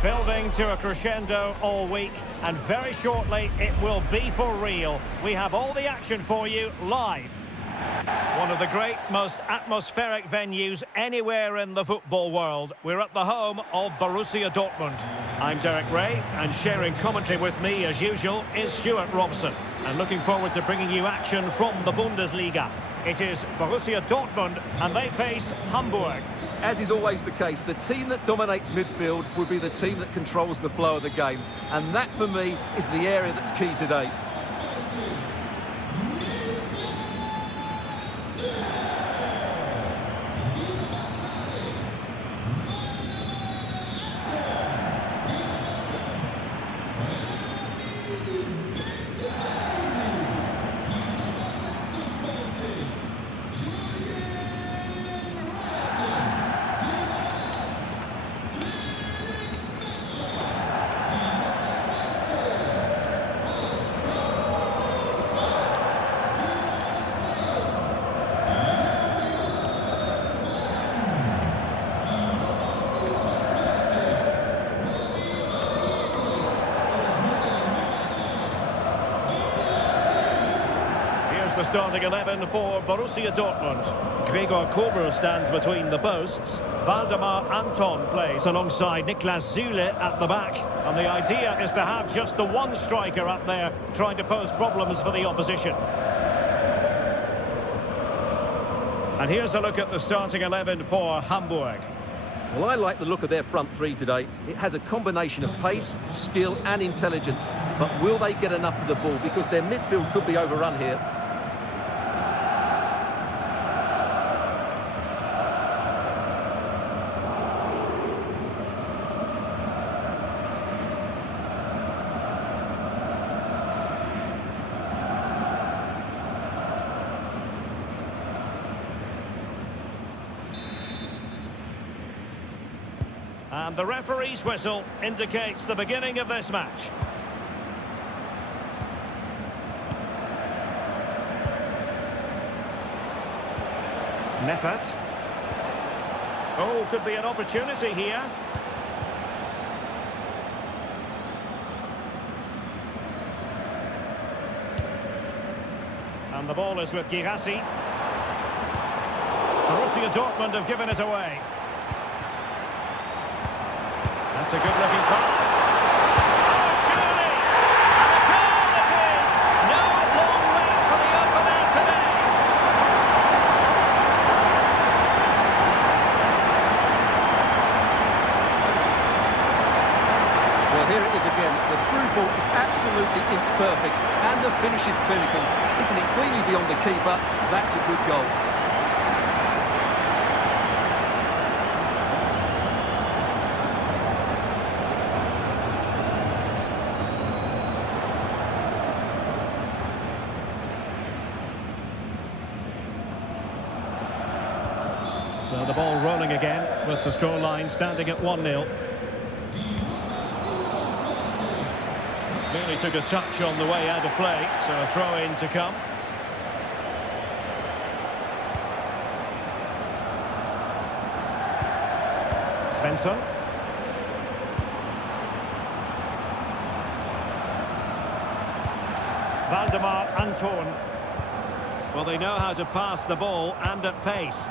Building to a crescendo all week, and very shortly it will be for real. We have all the action for you live. One of the great, most atmospheric venues anywhere in the football world. We're at the home of Borussia Dortmund. I'm Derek Ray, and sharing commentary with me, as usual, is Stuart Robson. And looking forward to bringing you action from the Bundesliga. It is Borussia Dortmund, and they face Hamburg. As is always the case, the team that dominates midfield will be the team that controls the flow of the game. And that, for me, is the area that's key today. The starting 11 for Borussia Dortmund. Gregor Kobel stands between the posts. Waldemar Anton plays alongside Niklas Süle at the back. And the idea is to have just the one striker up there trying to pose problems for the opposition. And here's a look at the starting 11 for Hamburg. Well, I like the look of their front three today. It has a combination of pace, skill and intelligence. But will they get enough of the ball? Because their midfield could be overrun here. And the referee's whistle indicates the beginning of this match. Neffert. Oh, could be an opportunity here. And the ball is with Girassi. Borussia Dortmund have given it away. That's a good-looking pass. Oh, surely! And a goal it is! No long wait for the opener today. Well, here it is again. The through ball is absolutely imperfect, and the finish is clinical. Isn't it cleanly beyond the keeper? That's a good goal. So the ball rolling again with the scoreline standing at 1-0. Clearly took a touch on the way out of play, so a throw-in to come. Svensson. Waldemar Anton. Well, they know how to pass the ball and at pace.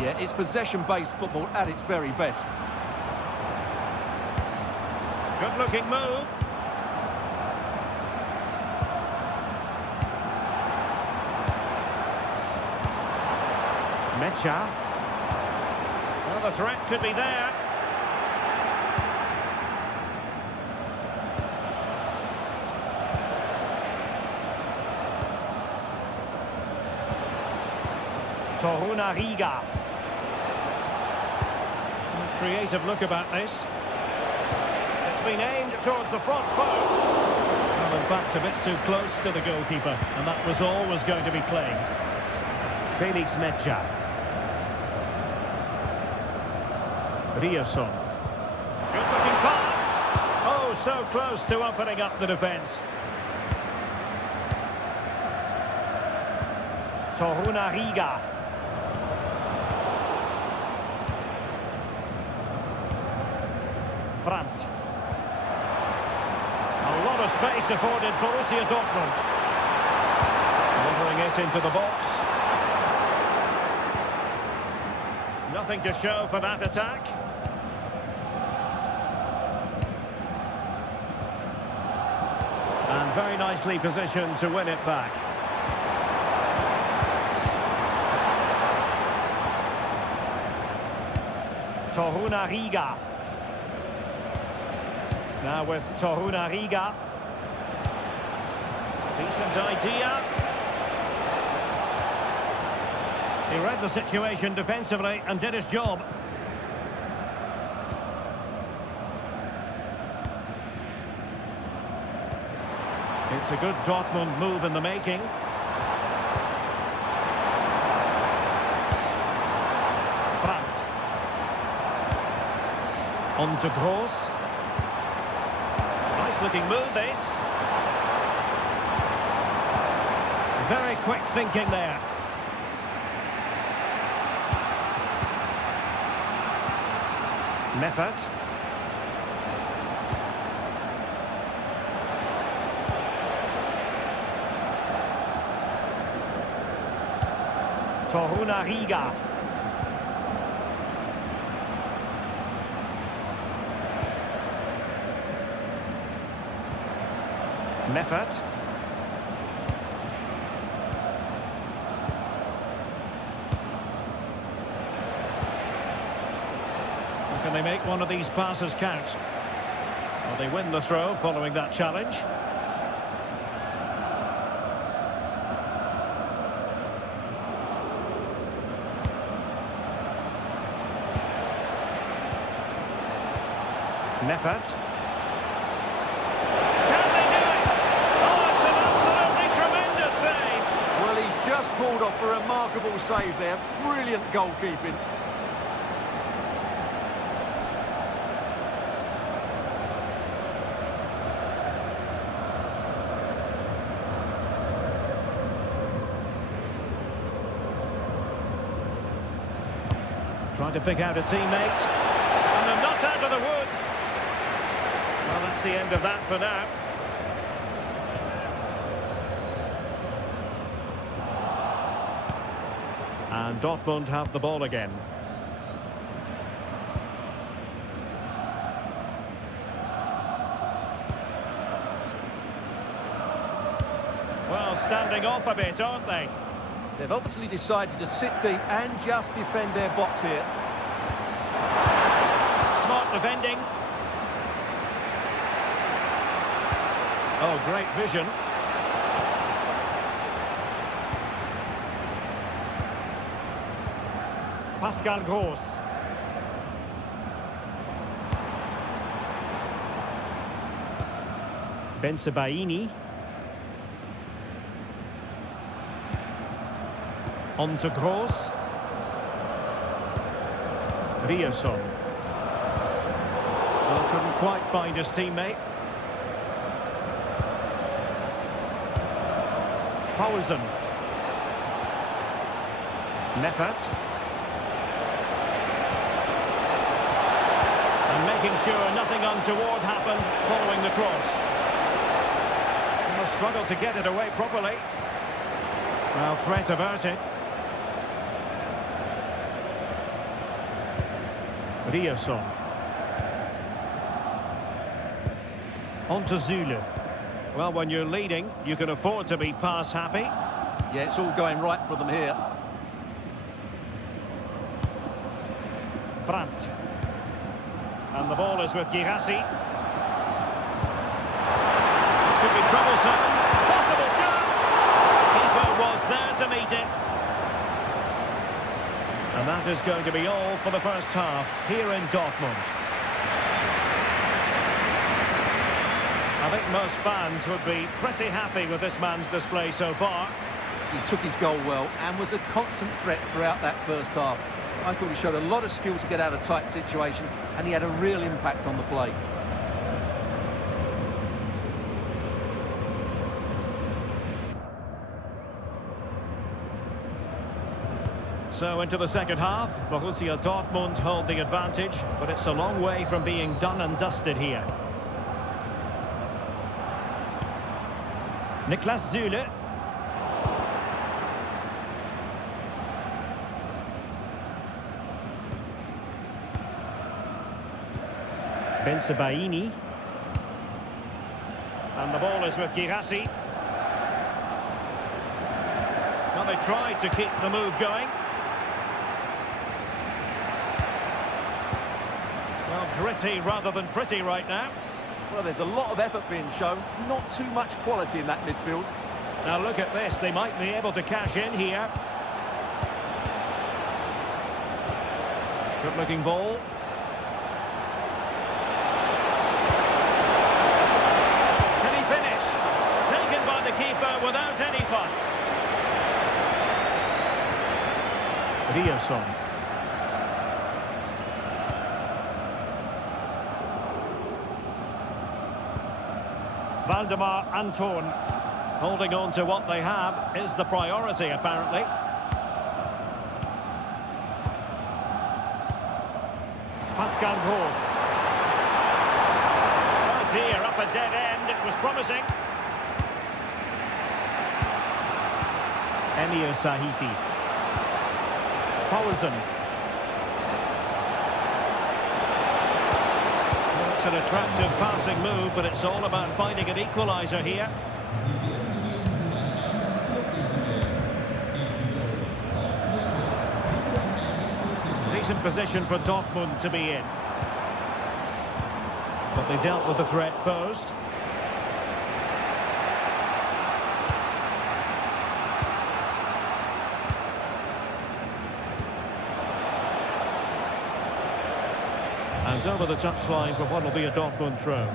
Yeah, it's possession-based football at its very best. Good-looking move. Mecha. Well, the threat could be there. Torunariga. Creative look about this. It's been aimed towards the front post. Well, in fact, a bit too close to the goalkeeper, and that was always going to be claimed. Felix Mecha. Riosson. Good-looking pass. Oh, so close to opening up the defence. Torunariga. Brandt. A lot of space afforded Borussia Dortmund. Delivering it into the box. Nothing to show for that attack. And very nicely positioned to win it back. Torunariga. Now with Torunariga. Decent idea. He read the situation defensively and did his job. It's a good Dortmund move in the making. Brandt. On to Gross. Nice looking move this. Very quick thinking there. Meffert. Torunariga. Meffert. Can they make one of these passes count? Well, they win the throw following that challenge. Meffert. Can they do it? Oh, it's an absolutely tremendous save. Well, he's just pulled off a remarkable save there. Brilliant goalkeeping. Trying to pick out a teammate. And they're not out of the woods. Well, that's the end of that for now. And Dortmund have the ball again. Well, standing off a bit, aren't they? They've obviously decided to sit deep and just defend their box here. Smart defending. Oh, great vision. Pascal Gross. Bensebaini. On to Gross. Ryerson. Well, couldn't quite find his teammate. Paulsen. Meffert. And making sure nothing untoward happened following the cross. Must struggle to get it away properly. Well, threat averted. Ryerson. On to Zule. Well, when you're leading, you can afford to be pass happy. Yeah, it's all going right for them here. Brandt. And the ball is with Girassi. This could be troublesome. Possible chance. Keeper was there to meet it. And that is going to be all for the first half here in Dortmund. I think most fans would be pretty happy with this man's display so far. He took his goal well and was a constant threat throughout that first half. I thought he showed a lot of skill to get out of tight situations, and he had a real impact on the play. So into the second half, Borussia Dortmund hold the advantage, but it's a long way from being done and dusted here. Niklas Süle. Bensebaini. And the ball is with Girassi. Well, they tried to keep the move going. Well, gritty rather than pretty right now. Well, there's a lot of effort being shown, not too much quality in that midfield. Now look at this, they might be able to cash in here. Good looking ball. Can he finish? Taken by the keeper without any fuss. Rioson. Valdemar Anton. Holding on to what they have is the priority, apparently. Pascal Gross. Oh dear, up a dead end. It was promising. Emir Sahiti. Poulsen. Well, it's an attractive passing move, but it's all about finding an equaliser here. Decent position for Dortmund to be in. But they dealt with the threat posed. And over the touchline for what will be a Dortmund throw.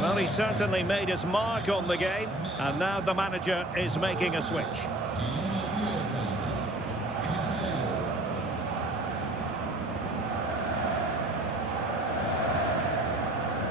Well, he certainly made his mark on the game, and now the manager is making a switch.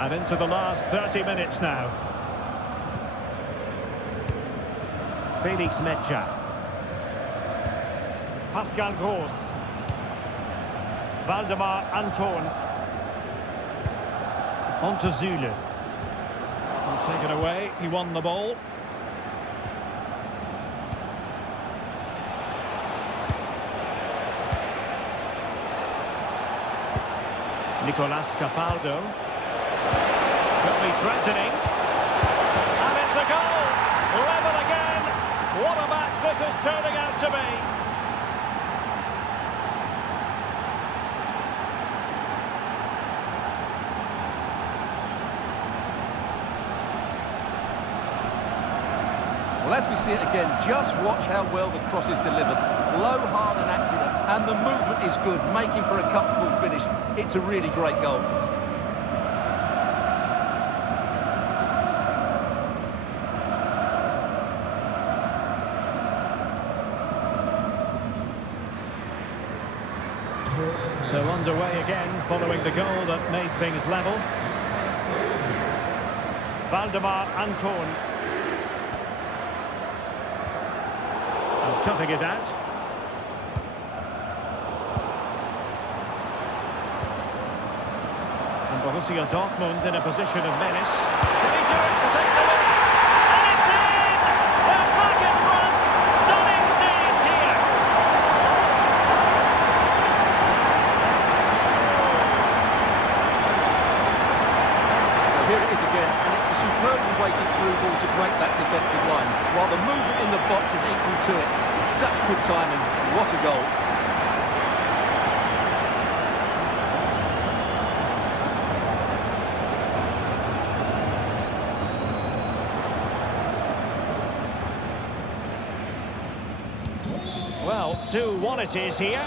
And into the last 30 minutes now. Felix Metscher. Pascal Gross. Valdemar Anton. On to Süle. Taken away, he won the ball. Nicolas Capaldo. Could be threatening. And it's a goal! Level again! What a match this is turning out to be! Well, as we see it again, just watch how well the cross is delivered. Low, hard and accurate, and the movement is good, making for a comfortable finish. It's a really great goal. So underway again, following the goal that made things level. Valdemar Anton. And cutting it out. And Borussia Dortmund in a position of menace. Can he do it to take the lead? And it's in! They're back in front! Stunning scenes here! Here it is again, and it's a superbly weighted through ball to break that defensive line, while the movement in the box is equal to it. It's such good timing. What a goal. Well, 2-1 it is here.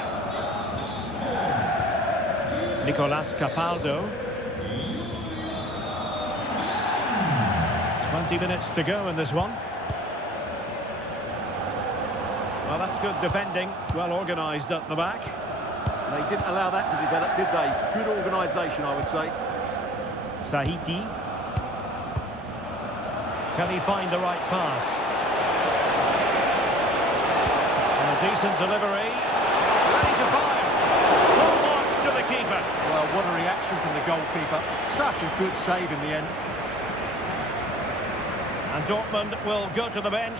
Nicolas Capaldo. 20 minutes to go in this one. Well, that's good defending. Well organised at the back. They didn't allow that to develop, did they? Good organisation, I would say. Sahiti. Can he find the right pass? Decent delivery. Ready to fire. Full marks to the keeper. Well, what a reaction from the goalkeeper. Such a good save in the end. And Dortmund will go to the bench.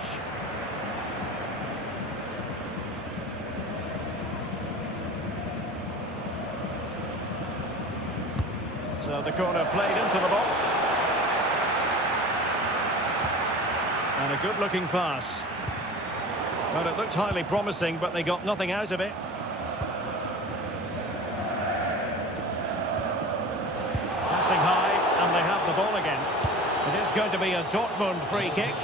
So the corner played into the box. And a good-looking pass. Well, it looked highly promising, but they got nothing out of it. Passing high, and they have the ball again. It is going to be a Dortmund free kick.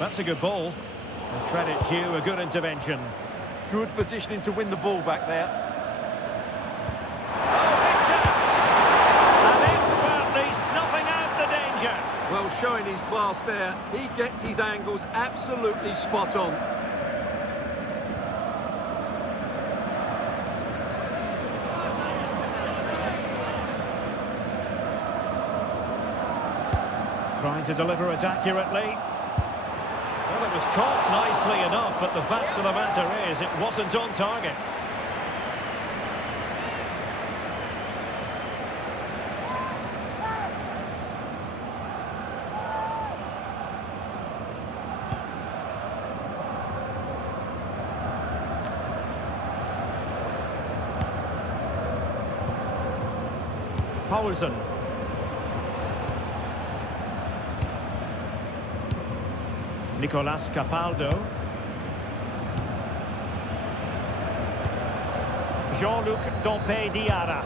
That's a good ball. And credit due, a good intervention. Good positioning to win the ball back there. Oh, big chance! And expertly snuffing out the danger. Well, showing his class there. He gets his angles absolutely spot on. Trying to deliver it accurately. Well, it was caught nicely enough, but the fact of the matter is it wasn't on target. Paulsen. Nicolas Capaldo. Jean-Luc Dompe Diarra.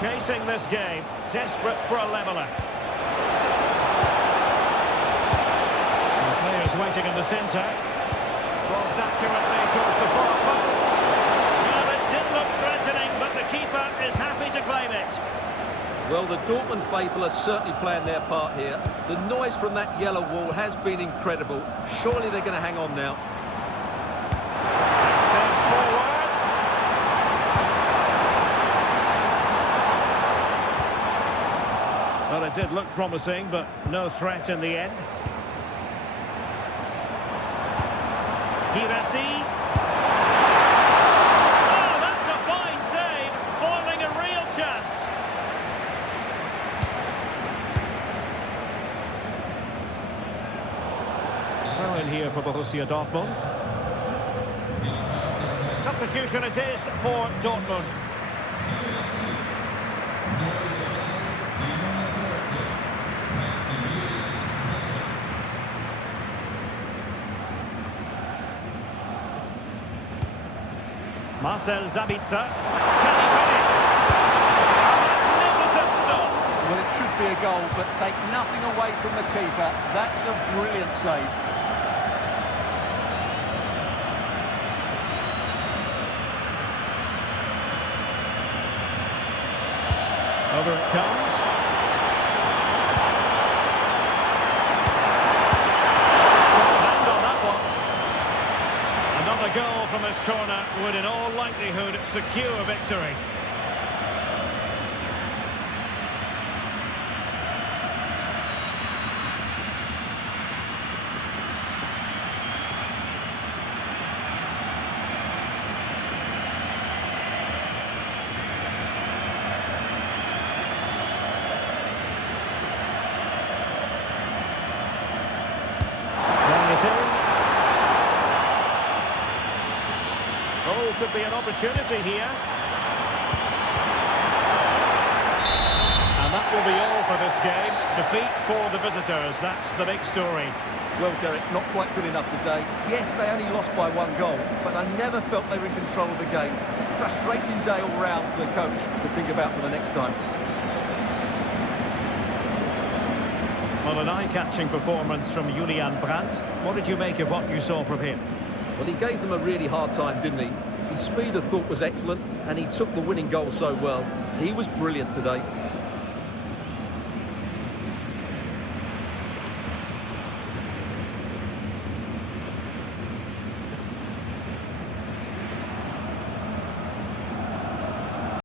Chasing this game, desperate for a leveller. The players waiting in the centre. Crossed accurately towards the far post. Well, it did look threatening, but the keeper is happy to claim it. Well, the Dortmund faithful are certainly playing their part here. The noise from that yellow wall has been incredible. Surely they're going to hang on now. Then forwards. Well, it did look promising, but no threat in the end. Girassi. Oh, that's a fine save, foiling a real chance. Throw in here for Borussia Dortmund. Substitution it is for Dortmund. Marcel Sabitzer. Can he finish? Magnificent stop. Well, it should be a goal, but take nothing away from the keeper. That's a brilliant save. Over it comes. Hand on that one. Another goal from this corner would in all likelihood secure victory. Oh, could be an opportunity here. And that will be all for this game. Defeat for the visitors, that's the big story. Well, Derek, not quite good enough today. Yes, they only lost by 1 goal, but I never felt they were in control of the game. Frustrating day all round for the coach to think about for the next time. Well, an eye-catching performance from Julian Brandt. What did you make of what you saw from him? Well, he gave them a really hard time, didn't he? His speed of thought was excellent, and he took the winning goal so well. He was brilliant today.